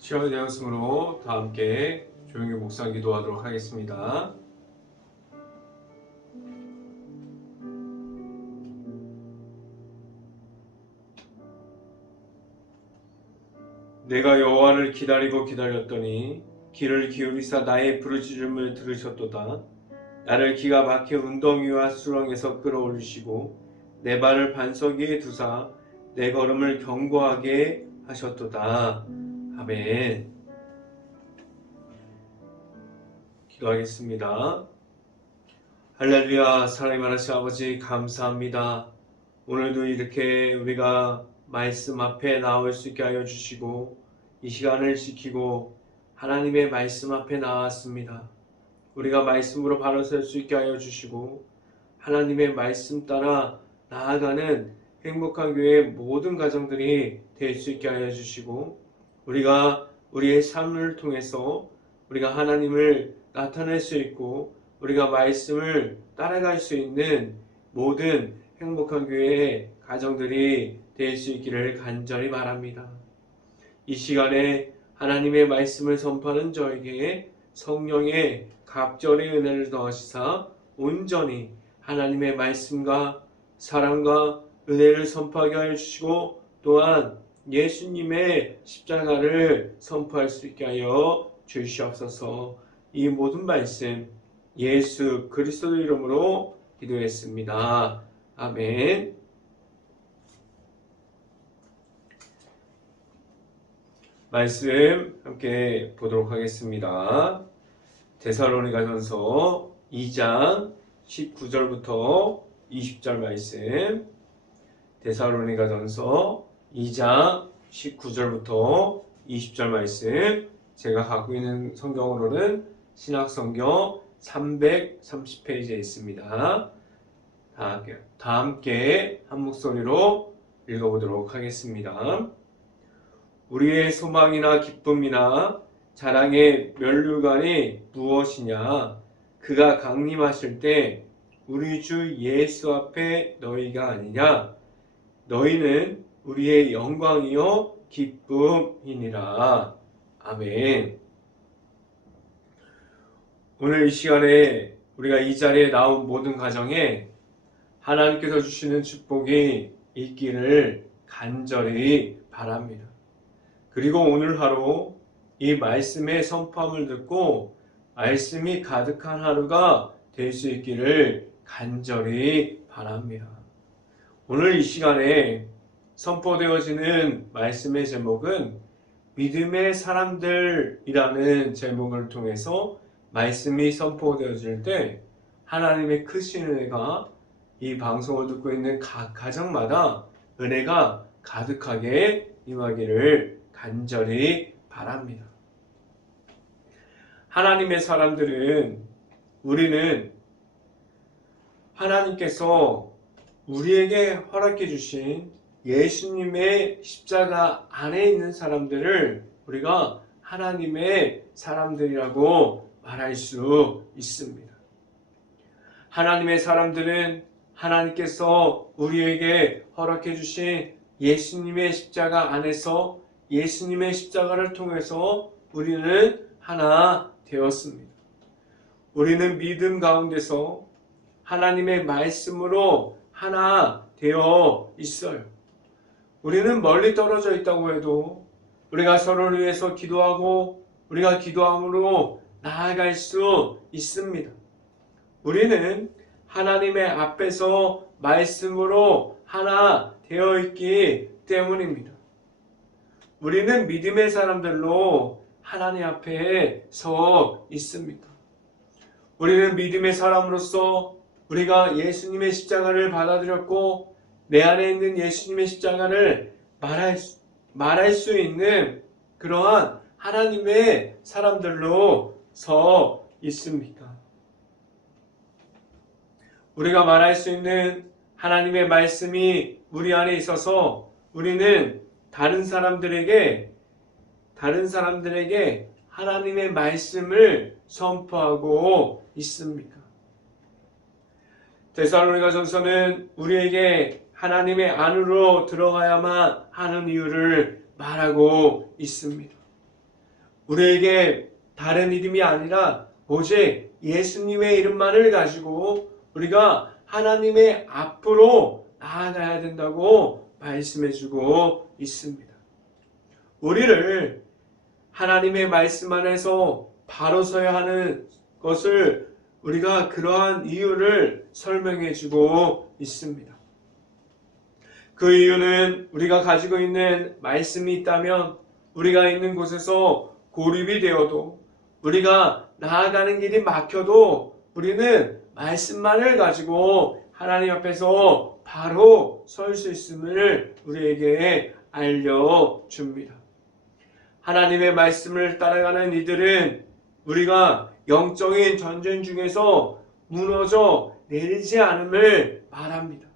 시간이 되었으므로 다 함께 조용히 묵상 기도하도록 하겠습니다. 내가 여호와를 기다리고 기다렸더니 귀를 기울이사 나의 부르짖음을 들으셨도다. 나를 기가 막혀 운동위와 수렁에서 끌어올리시고 내 발을 반석 위에 두사 내 걸음을 견고하게 하셨도다. 아멘. 기도하겠습니다. 할렐루야. 사랑이 많으신 아버지 감사합니다. 오늘도 이렇게 우리가 말씀 앞에 나올 수 있게 하여 주시고 이 시간을 지키고 하나님의 말씀 앞에 나왔습니다. 우리가 말씀으로 바로 설 수 있게 하여 주시고 하나님의 말씀 따라 나아가는 행복한 교회 모든 가정들이 될 수 있게 하여 주시고 우리가 우리의 삶을 통해서 우리가 하나님을 나타낼 수 있고 우리가 말씀을 따라갈 수 있는 모든 행복한 교회의 가정들이 될 수 있기를 간절히 바랍니다. 이 시간에 하나님의 말씀을 선포하는 저에게 성령의 갑절의 은혜를 더하시사 온전히 하나님의 말씀과 사랑과 은혜를 선포하게 하여 주시고 또한 예수님의 십자가를 선포할 수 있게 하여 주시옵소서. 이 모든 말씀 예수 그리스도 이름으로 기도했습니다. 아멘. 말씀 함께 보도록 하겠습니다. 데살로니가전서 2장 19절부터 20절 말씀. 데살로니가전서 2장 19절부터 20절 말씀. 제가 갖고 있는 성경으로는 신약성경 330페이지에 있습니다. 다 함께 한 목소리로 읽어보도록 하겠습니다. 우리의 소망이나 기쁨이나 자랑의 면류관이 무엇이냐? 그가 강림하실 때 우리 주 예수 앞에 너희가 아니냐? 너희는 우리의 영광이요 기쁨이니라. 아멘. 오늘 이 시간에 우리가 이 자리에 나온 모든 가정에 하나님께서 주시는 축복이 있기를 간절히 바랍니다. 그리고 오늘 하루 이 말씀의 선포함을 듣고 말씀이 가득한 하루가 될 수 있기를 간절히 바랍니다. 오늘 이 시간에 선포되어지는 말씀의 제목은 믿음의 사람들이라는 제목을 통해서 말씀이 선포되어질 때 하나님의 크신 은혜가 이 방송을 듣고 있는 각 가정마다 은혜가 가득하게 임하기를 간절히 바랍니다. 하나님의 사람들은 우리는 하나님께서 우리에게 허락해 주신 예수님의 십자가 안에 있는 사람들을 우리가 하나님의 사람들이라고 말할 수 있습니다. 하나님의 사람들은 하나님께서 우리에게 허락해 주신 예수님의 십자가 안에서 예수님의 십자가를 통해서 우리는 하나 되었습니다. 우리는 믿음 가운데서 하나님의 말씀으로 하나 되어 있어요. 우리는 멀리 떨어져 있다고 해도 우리가 서로를 위해서 기도하고 우리가 기도함으로 나아갈 수 있습니다. 우리는 하나님의 앞에서 말씀으로 하나 되어 있기 때문입니다. 우리는 믿음의 사람들로 하나님 앞에 서 있습니다. 우리는 믿음의 사람으로서 우리가 예수님의 십자가를 받아들였고 내 안에 있는 예수님의 십자가를 말할 수 있는 그러한 하나님의 사람들로 서 있습니다. 우리가 말할 수 있는 하나님의 말씀이 우리 안에 있어서 우리는 다른 사람들에게 하나님의 말씀을 선포하고 있습니다. 데살로니가전서는 우리에게 하나님의 안으로 들어가야만 하는 이유를 말하고 있습니다. 우리에게 다른 이름이 아니라 오직 예수님의 이름만을 가지고 우리가 하나님의 앞으로 나아가야 된다고 말씀해주고 있습니다. 우리를 하나님의 말씀 안에서 바로 서야 하는 것을 우리가 그러한 이유를 설명해주고 있습니다. 그 이유는 우리가 가지고 있는 말씀이 있다면 우리가 있는 곳에서 고립이 되어도 우리가 나아가는 길이 막혀도 우리는 말씀만을 가지고 하나님 앞에서 바로 설 수 있음을 우리에게 알려줍니다. 하나님의 말씀을 따라가는 이들은 우리가 영적인 전쟁 중에서 무너져 내리지 않음을 말합니다.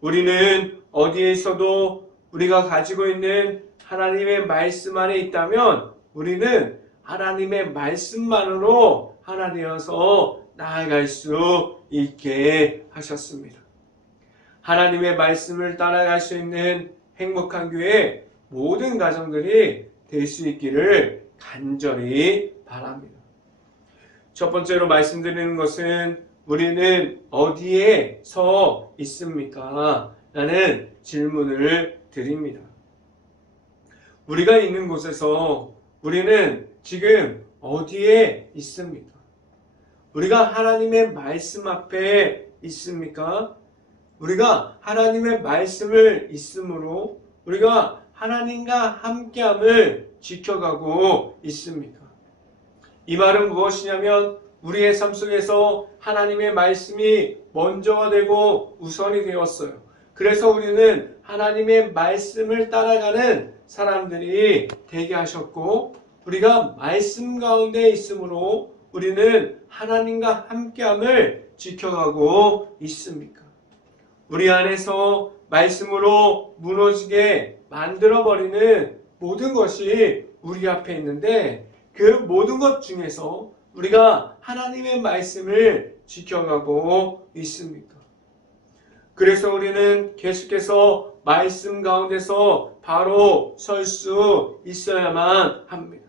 우리는 어디에 있어도 우리가 가지고 있는 하나님의 말씀 안에 있다면 우리는 하나님의 말씀만으로 하나 되어서 나아갈 수 있게 하셨습니다. 하나님의 말씀을 따라갈 수 있는 행복한 교회 모든 가정들이 될 수 있기를 간절히 바랍니다. 첫 번째로 말씀드리는 것은 우리는 어디에 서 있습니까? 라는 질문을 드립니다. 우리가 있는 곳에서 우리는 지금 어디에 있습니까? 우리가 하나님의 말씀 앞에 있습니까? 우리가 하나님의 말씀을 있으므로 우리가 하나님과 함께함을 지켜가고 있습니까? 이 말은 무엇이냐면 우리의 삶 속에서 하나님의 말씀이 먼저가 되고 우선이 되었어요. 그래서 우리는 하나님의 말씀을 따라가는 사람들이 되게 하셨고 우리가 말씀 가운데 있으므로 우리는 하나님과 함께함을 지켜가고 있습니까? 우리 안에서 말씀으로 무너지게 만들어버리는 모든 것이 우리 앞에 있는데 그 모든 것 중에서 우리가 하나님의 말씀을 지켜가고 있습니까? 그래서 우리는 계속해서 말씀 가운데서 바로 설 수 있어야만 합니다.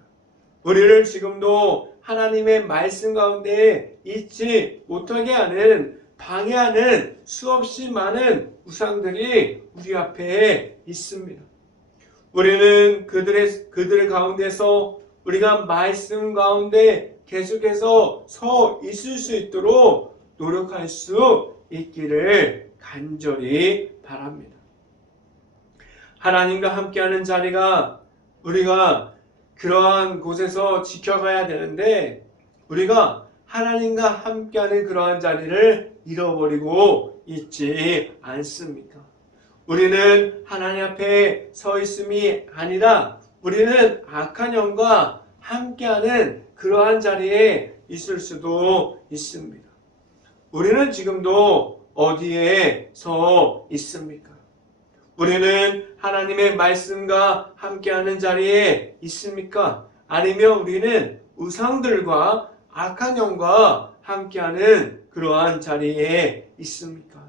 우리를 지금도 하나님의 말씀 가운데 있지 못하게 하는 방해하는 수없이 많은 우상들이 우리 앞에 있습니다. 우리는 그들의 가운데서 우리가 말씀 가운데 계속해서 서 있을 수 있도록 노력할 수 있기를 간절히 바랍니다. 하나님과 함께하는 자리가 우리가 그러한 곳에서 지켜가야 되는데 우리가 하나님과 함께하는 그러한 자리를 잃어버리고 있지 않습니까? 우리는 하나님 앞에 서 있음이 아니라 우리는 악한 영과 함께하는 그러한 자리에 있을 수도 있습니다. 우리는 지금도 어디에 서 있습니까? 우리는 하나님의 말씀과 함께하는 자리에 있습니까? 아니면 우리는 우상들과 악한 영과 함께하는 그러한 자리에 있습니까?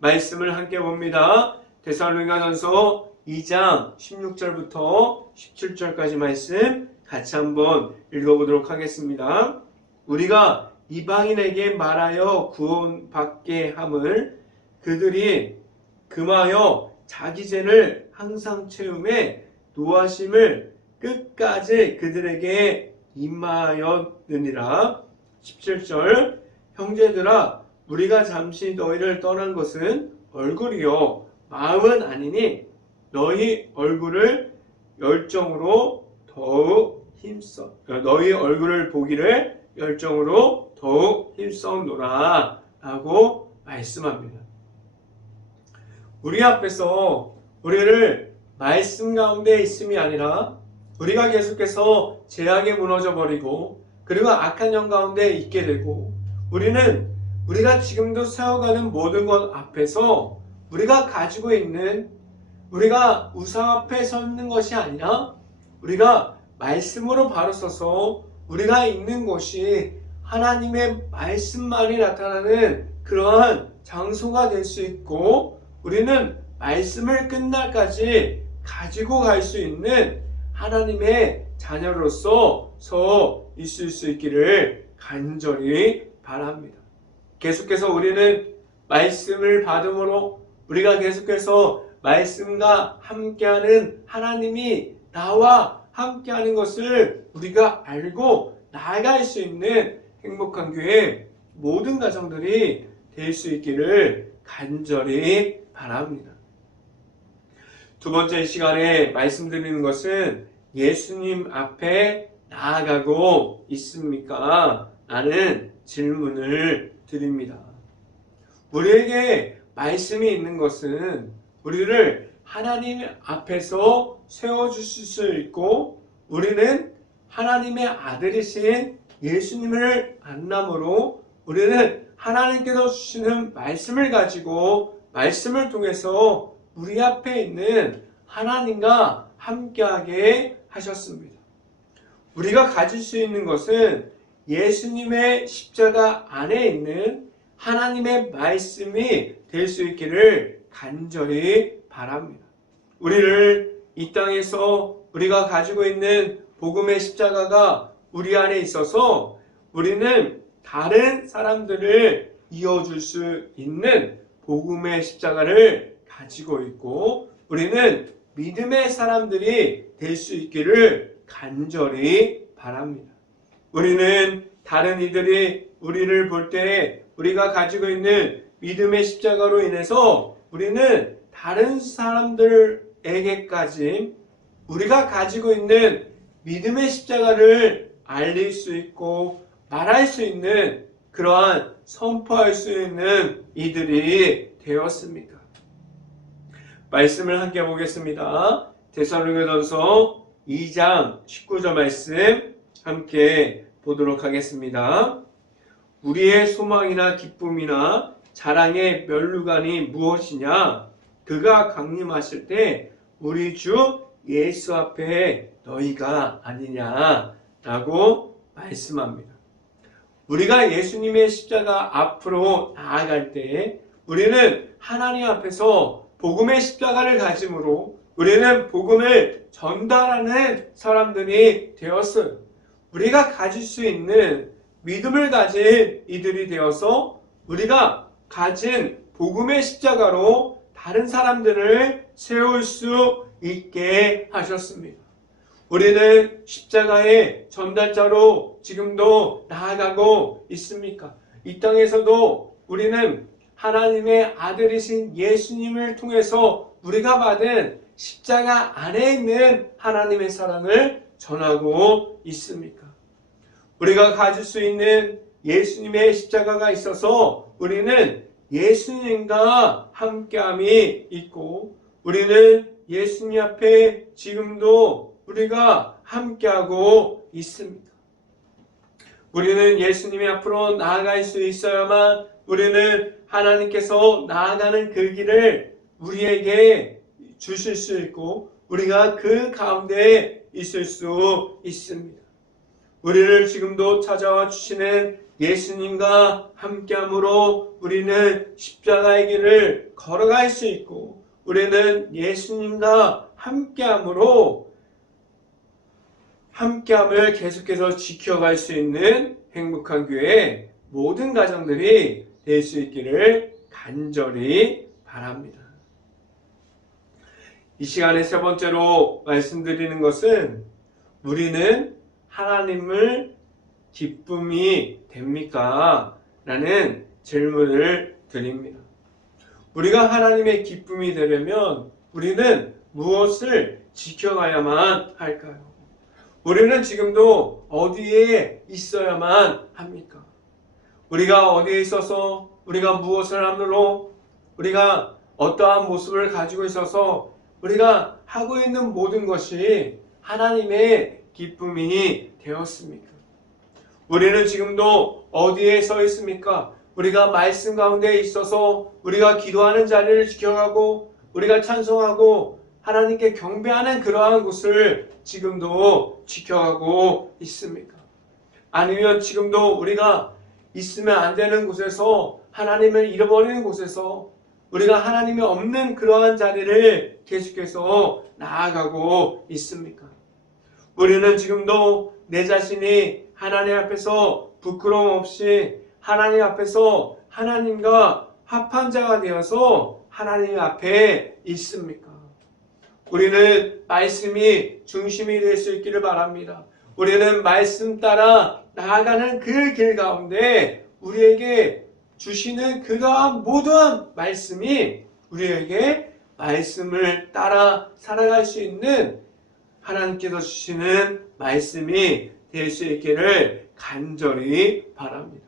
말씀을 함께 봅니다. 데살로니가전서 2장 16절부터 17절까지 말씀 같이 한번 읽어보도록 하겠습니다. 우리가 이방인에게 말하여 구원받게 함을 그들이 금하여 자기 죄를 항상 채움에 노하심을 끝까지 그들에게 임하였느니라. 17절 형제들아 우리가 잠시 너희를 떠난 것은 얼굴이요 마음은 아니니 너희 얼굴을 열정으로 더욱 힘써 너희 얼굴을 보기를 열정으로 더욱 힘써노라 라고 말씀합니다. 우리 앞에서 우리를 말씀 가운데 있음이 아니라 우리가 계속해서 죄악에 무너져 버리고 그리고 악한 영 가운데 있게 되고 우리가 지금도 세워가는 모든 것 앞에서 우리가 가지고 있는 우리가 우상 앞에 섰는 것이 아니라 우리가 말씀으로 바로 서서 우리가 있는 곳이 하나님의 말씀만이 나타나는 그러한 장소가 될 수 있고 우리는 말씀을 끝날까지 가지고 갈 수 있는 하나님의 자녀로서 서 있을 수 있기를 간절히 바랍니다. 계속해서 우리는 말씀을 받음으로 우리가 계속해서 말씀과 함께하는 하나님이 나와 함께하는 것을 우리가 알고 나아갈 수 있는 행복한 교회 모든 가정들이 될 수 있기를 간절히 바랍니다. 두 번째 시간에 말씀드리는 것은 예수님 앞에 나아가고 있습니까? 라는 질문을 드립니다. 우리에게 말씀이 있는 것은 우리를 하나님 앞에서 세워주실 수 있고 우리는 하나님의 아들이신 예수님을 만남으로 우리는 하나님께서 주시는 말씀을 가지고 말씀을 통해서 우리 앞에 있는 하나님과 함께하게 하셨습니다. 우리가 가질 수 있는 것은 예수님의 십자가 안에 있는 하나님의 말씀이 될 수 있기를 간절히 바랍니다. 우리를 이 땅에서 우리가 가지고 있는 복음의 십자가가 우리 안에 있어서 우리는 다른 사람들을 이어줄 수 있는 복음의 십자가를 가지고 있고 우리는 믿음의 사람들이 될 수 있기를 간절히 바랍니다. 우리는 다른 이들이 우리를 볼 때 우리가 가지고 있는 믿음의 십자가로 인해서 우리는 다른 사람들에게까지 우리가 가지고 있는 믿음의 십자가를 알릴 수 있고 말할 수 있는 그러한 선포할 수 있는 이들이 되었습니까? 말씀을 함께 보겠습니다. 데살로니가전서 2장 19절 말씀 함께 보도록 하겠습니다. 우리의 소망이나 기쁨이나 자랑의 면류관이 무엇이냐? 그가 강림하실 때 우리 주 예수 앞에 너희가 아니냐라고 말씀합니다. 우리가 예수님의 십자가 앞으로 나아갈 때 우리는 하나님 앞에서 복음의 십자가를 가짐으로 우리는 복음을 전달하는 사람들이 되었어요. 우리가 가질 수 있는 믿음을 가진 이들이 되어서 우리가 가진 복음의 십자가로 다른 사람들을 세울 수 있게 하셨습니다. 우리는 십자가의 전달자로 지금도 나아가고 있습니까? 이 땅에서도 우리는 하나님의 아들이신 예수님을 통해서 우리가 받은 십자가 안에 있는 하나님의 사랑을 전하고 있습니까? 우리가 가질 수 있는 예수님의 십자가가 있어서 우리는 예수님과 함께함이 있고 우리는 예수님 앞에 지금도 우리가 함께하고 있습니다. 우리는 예수님의 앞으로 나아갈 수 있어야만 우리는 하나님께서 나아가는 그 길을 우리에게 주실 수 있고 우리가 그 가운데 있을 수 있습니다. 우리를 지금도 찾아와 주시는 예수님과 함께함으로 우리는 십자가의 길을 걸어갈 수 있고 우리는 예수님과 함께함으로 함께함을 계속해서 지켜갈 수 있는 행복한 교회 모든 가정들이 될 수 있기를 간절히 바랍니다. 이 시간에 세 번째로 말씀드리는 것은 우리는 하나님을 기쁨이 됩니까? 라는 질문을 드립니다. 우리가 하나님의 기쁨이 되려면 우리는 무엇을 지켜가야만 할까요? 우리는 지금도 어디에 있어야만 합니까? 우리가 어디에 있어서 우리가 무엇을 함으로 우리가 어떠한 모습을 가지고 있어서 우리가 하고 있는 모든 것이 하나님의 기쁨이 되었습니까? 우리는 지금도 어디에 서 있습니까? 우리가 말씀 가운데 있어서 우리가 기도하는 자리를 지켜가고 우리가 찬송하고 하나님께 경배하는 그러한 곳을 지금도 지켜가고 있습니까? 아니면 지금도 우리가 있으면 안 되는 곳에서 하나님을 잃어버리는 곳에서 우리가 하나님이 없는 그러한 자리를 계속해서 나아가고 있습니까? 우리는 지금도 내 자신이 하나님 앞에서 부끄러움 없이 하나님 앞에서 하나님과 합한 자가 되어서 하나님 앞에 있습니까? 우리는 말씀이 중심이 될 수 있기를 바랍니다. 우리는 말씀 따라 나아가는 그 길 가운데 우리에게 주시는 그러한 모든 말씀이 우리에게 말씀을 따라 살아갈 수 있는 하나님께서 주시는 말씀이 될 수 있기를 간절히 바랍니다.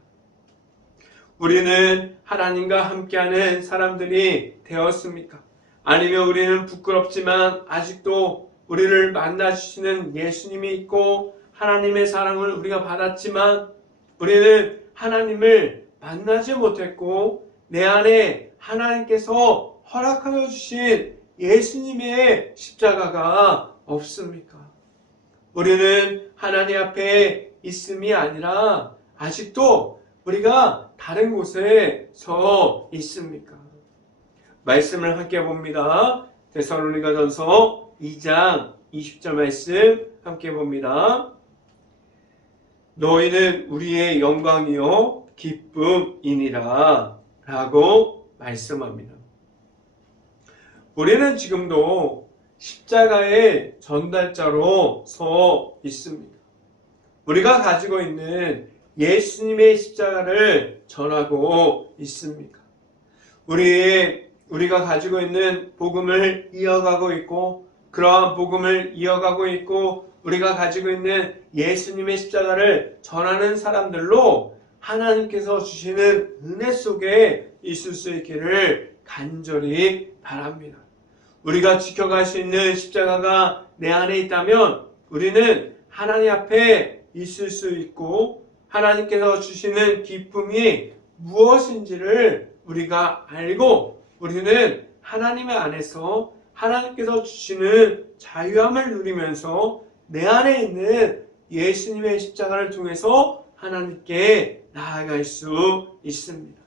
우리는 하나님과 함께하는 사람들이 되었습니까? 아니면 우리는 부끄럽지만 아직도 우리를 만나주시는 예수님이 있고 하나님의 사랑을 우리가 받았지만 우리는 하나님을 만나지 못했고 내 안에 하나님께서 허락하여 주신 예수님의 십자가가 없습니까? 우리는 하나님 앞에 있음이 아니라 아직도 우리가 다른 곳에 서 있습니까? 말씀을 함께 봅니다. 데살로니가전서 2장 20절 말씀 함께 봅니다. 너희는 우리의 영광이요 기쁨이니라 라고 말씀합니다. 우리는 지금도 십자가의 전달자로 서 있습니다. 우리가 가지고 있는 예수님의 십자가를 전하고 있습니까? 우리가 가지고 있는 복음을 이어가고 있고 그러한 복음을 이어가고 있고 우리가 가지고 있는 예수님의 십자가를 전하는 사람들로 하나님께서 주시는 은혜 속에 있을 수 있기를 간절히 바랍니다. 우리가 지켜갈 수 있는 십자가가 내 안에 있다면 우리는 하나님 앞에 있을 수 있고 하나님께서 주시는 기쁨이 무엇인지를 우리가 알고 우리는 하나님 안에서 하나님께서 주시는 자유함을 누리면서 내 안에 있는 예수님의 십자가를 통해서 하나님께 나아갈 수 있습니다.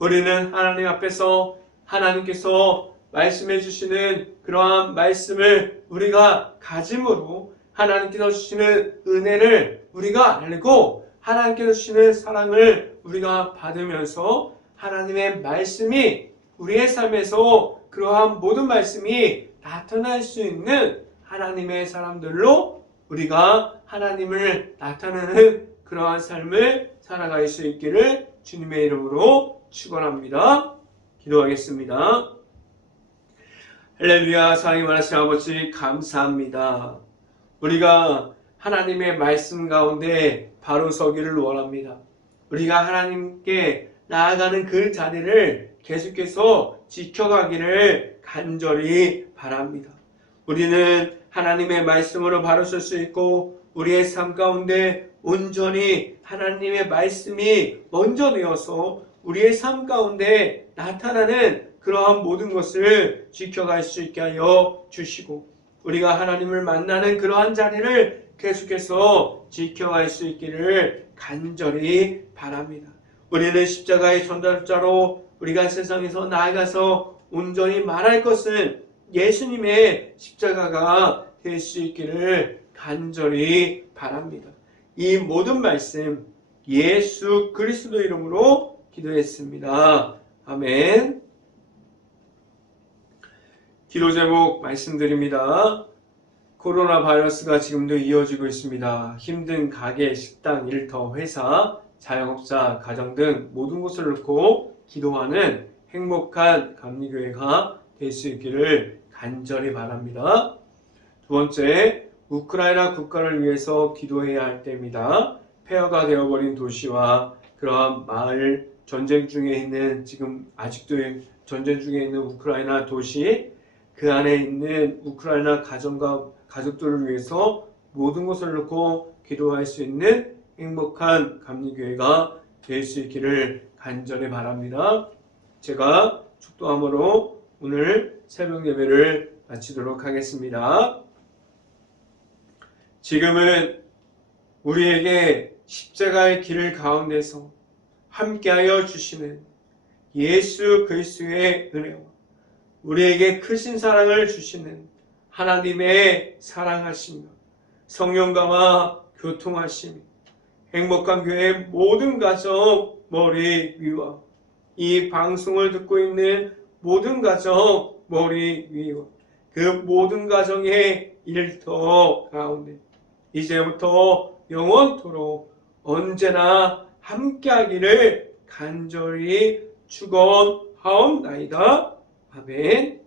우리는 하나님 앞에서 하나님께서 말씀해 주시는 그러한 말씀을 우리가 가짐으로 하나님께서 주시는 은혜를 우리가 알고 하나님께서 주시는 사랑을 우리가 받으면서 하나님의 말씀이 우리의 삶에서 그러한 모든 말씀이 나타날 수 있는 하나님의 사람들로 우리가 하나님을 나타내는 그러한 삶을 살아갈 수 있기를 주님의 이름으로 축원합니다. 기도하겠습니다. 할렐루야. 사랑이 많으신 아버지 감사합니다. 우리가 하나님의 말씀 가운데 바로 서기를 원합니다. 우리가 하나님께 나아가는 그 자리를 계속해서 지켜가기를 간절히 바랍니다. 우리는 하나님의 말씀으로 바로 설 수 있고 우리의 삶 가운데 온전히 하나님의 말씀이 먼저 되어서 우리의 삶 가운데 나타나는 그러한 모든 것을 지켜갈 수 있게 하여 주시고 우리가 하나님을 만나는 그러한 자리를 계속해서 지켜갈 수 있기를 간절히 바랍니다. 우리는 십자가의 전달자로 우리가 세상에서 나아가서 온전히 말할 것은 예수님의 십자가가 될 수 있기를 간절히 바랍니다. 이 모든 말씀 예수 그리스도 이름으로 기도했습니다. 아멘. 기도 제목 말씀드립니다. 코로나 바이러스가 지금도 이어지고 있습니다. 힘든 가게, 식당, 일터, 회사, 자영업자, 가정 등 모든 곳을 놓고 기도하는 행복한 감리교회가 될 수 있기를 간절히 바랍니다. 두 번째, 우크라이나 국가를 위해서 기도해야 할 때입니다. 폐허가 되어버린 도시와 그러한 마을, 전쟁 중에 있는 지금 아직도 전쟁 중에 있는 우크라이나 도시, 그 안에 있는 우크라이나 가정과 가족들을 위해서 모든 것을 놓고 기도할 수 있는 행복한 감리교회가 될 수 있기를 간절히 바랍니다. 제가 축도함으로 오늘 새벽 예배를 마치도록 하겠습니다. 지금은 우리에게 십자가의 길을 가운데서 함께하여 주시는 예수 그리스도의 은혜와 우리에게 크신 사랑을 주시는 하나님의 사랑하심과 성령과와 교통하심이 행복한 교회 모든 가정 머리 위와 이 방송을 듣고 있는 모든 가정 머리 위와 그 모든 가정의 일터 가운데 이제부터 영원토록 언제나 함께하기를 간절히 축원하옵나이다. 아멘.